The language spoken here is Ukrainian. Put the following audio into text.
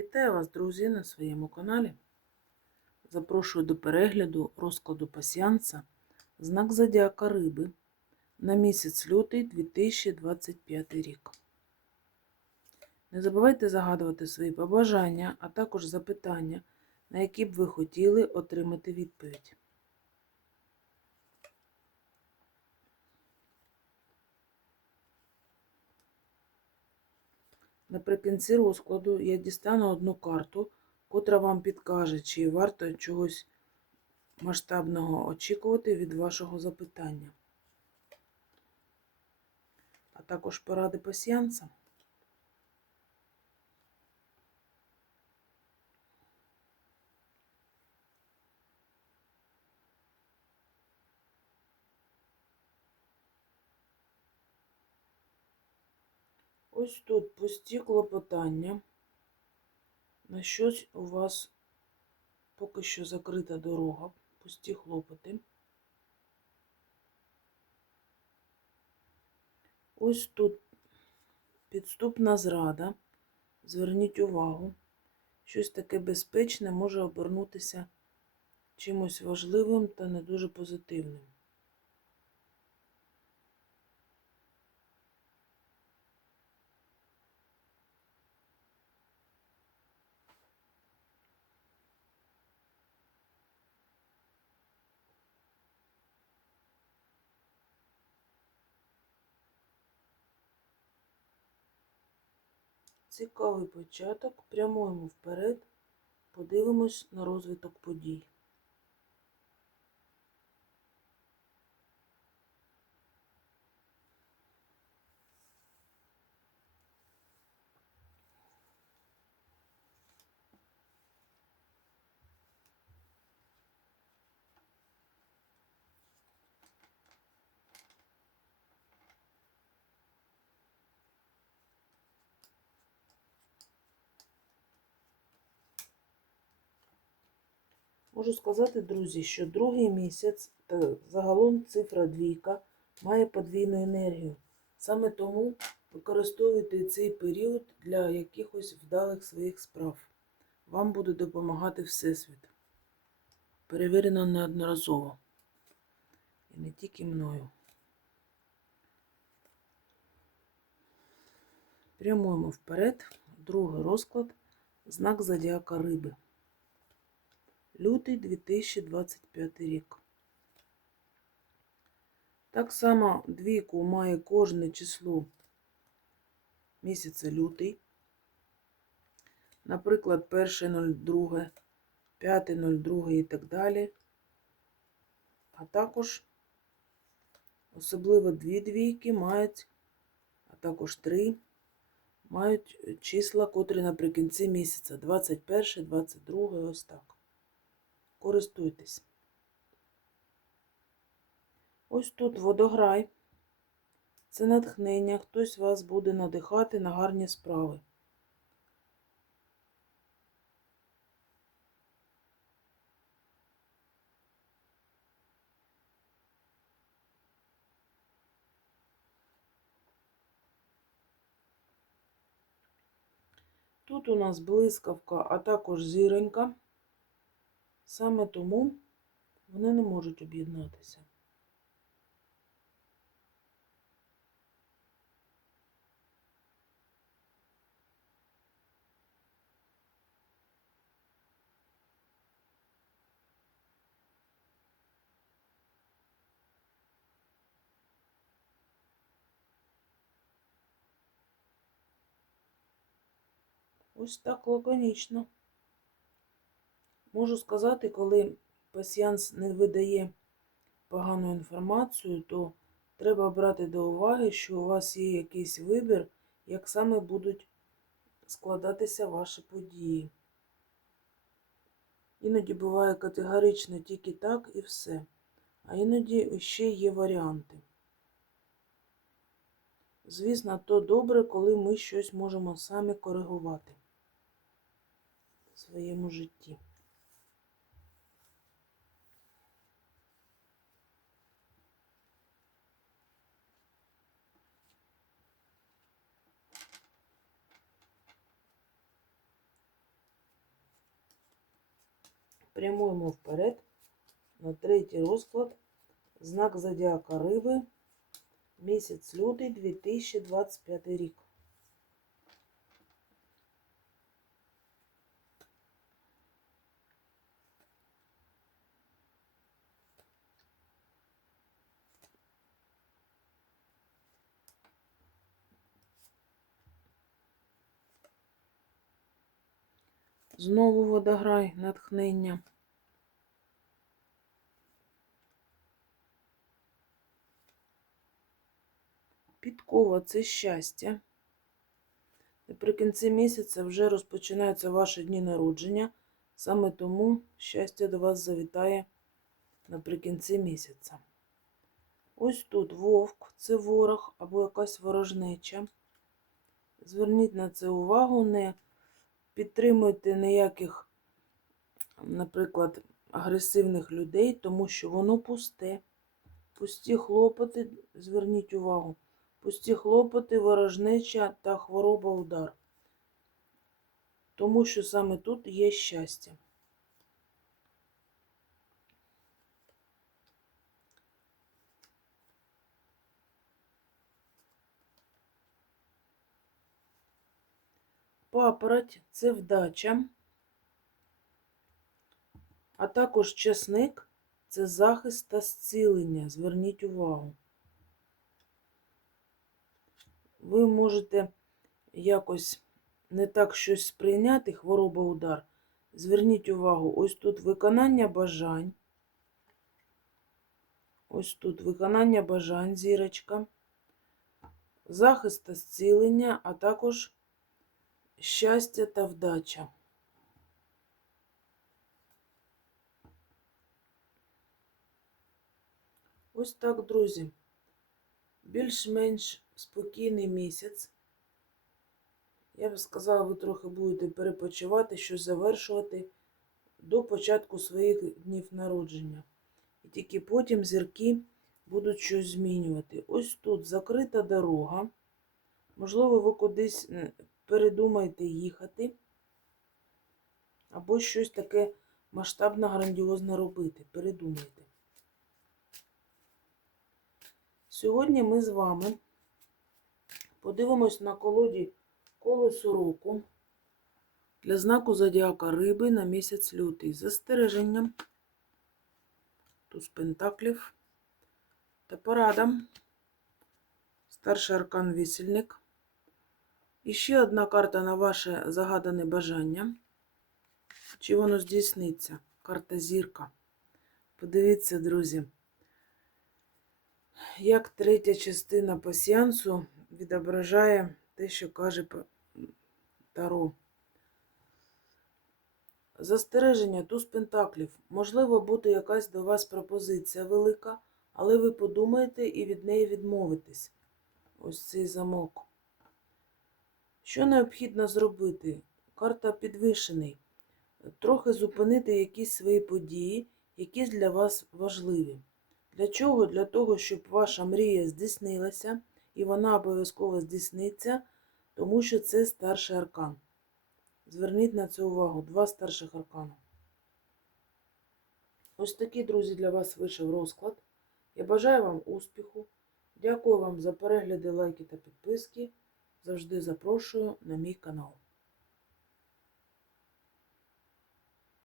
Вітаю вас, друзі, на своєму каналі. Запрошую до перегляду розкладу пасіанса знак Зодіака Риби на місяць лютий 2025 рік. Не забувайте загадувати свої побажання, а також запитання, на які б ви хотіли отримати відповідь. Наприкінці розкладу я дістану одну карту, котра вам підкаже, чи варто чогось масштабного очікувати від вашого запитання. А також поради пасіянса. Ось тут пусті клопотання. На щось у вас поки що закрита дорога, пусті хлопоти. Ось тут підступна зрада. Зверніть увагу, щось таке безпечне може обернутися чимось важливим та не дуже позитивним. Цікавий початок. Прямуємо вперед, подивимось на розвиток подій. Можу сказати, друзі, що другий місяць та загалом цифра двійка має подвійну енергію. Саме тому використовуйте цей період для якихось вдалих своїх справ. Вам буде допомагати Всесвіт. Перевірено неодноразово. І не тільки мною. Прямуємо вперед. Другий розклад. Знак зодіака риби лютий 2025 рік. Так само двійку має кожне число місяця лютий. Наприклад, 1.02, 5.02 і так далі. А також особливо дві двійки мають, а також три, мають числа, котрі наприкінці місяця 21, 22, ось так користуйтесь. Ось тут водограй. Це натхнення, хтось вас буде надихати на гарні справи. Тут у нас блискавка, а також зіронька. Саме тому вони не можуть об'єднатися. Ось так лаконічно. Можу сказати, коли пасіянс не видає погану інформацію, то треба брати до уваги, що у вас є якийсь вибір, як саме будуть складатися ваші події. Іноді буває категорично тільки так і все. А іноді ще є варіанти. Звісно, то добре, коли ми щось можемо самі коригувати в своєму житті. Прямуємо вперед на третій розклад. Знак Зодіака Риби. Місяць лютий 2025 рік. Знову водограй, натхнення. Підкова це щастя. Наприкінці місяця вже розпочинаються ваші дні народження. Саме тому щастя до вас завітає наприкінці місяця. Ось тут вовк це ворог або якась ворожнеча. Зверніть на це увагу, не підтримуйте ніяких, наприклад, агресивних людей, тому що воно пусте. Пусті хлопоти, зверніть увагу, пусті хлопоти, ворожнеча та хвороба удар. Тому що саме тут є щастя. Папороть це вдача, а також часник це захист та зцілення. Зверніть увагу. Ви можете якось не так щось сприйняти, хвороба удар. Зверніть увагу, ось тут виконання бажань. Ось тут виконання бажань, зірочка, захист та зцілення, а також щастя та вдача. Ось так, друзі. Більш-менш спокійний місяць. Я б сказала, ви трохи будете перепочивати, щось завершувати до початку своїх днів народження. І тільки потім зірки будуть щось змінювати. Ось тут закрита дорога. Можливо, ви кудись передумаєте їхати, або щось таке масштабно, грандіозне робити. Передумайте. Сьогодні ми з вами подивимось на колоді колесо року для знаку Зодіака Риби на місяць лютий. з Застереженням туз пентаклів та порада. Старший аркан вісільник. І ще одна карта на ваше загадане бажання. Чи воно здійсниться? Карта зірка. Подивіться, друзі, як третя частина пасіянсу відображає те, що каже Таро. Застереження туз пентаклів. Можливо, буде якась до вас пропозиція велика, але ви подумаєте і від неї відмовитесь. Ось цей замок. Що необхідно зробити? Карта підвищений. Трохи зупинити якісь свої події, які для вас важливі. Для чого? Для того, щоб ваша мрія здійснилася, і вона обов'язково здійсниться, тому що це старший аркан. Зверніть на це увагу. Два старших аркана. Ось такий, друзі, для вас вийшов розклад. Я бажаю вам успіху. Дякую вам за перегляди, лайки та підписки. Завжди запрошую на мій канал.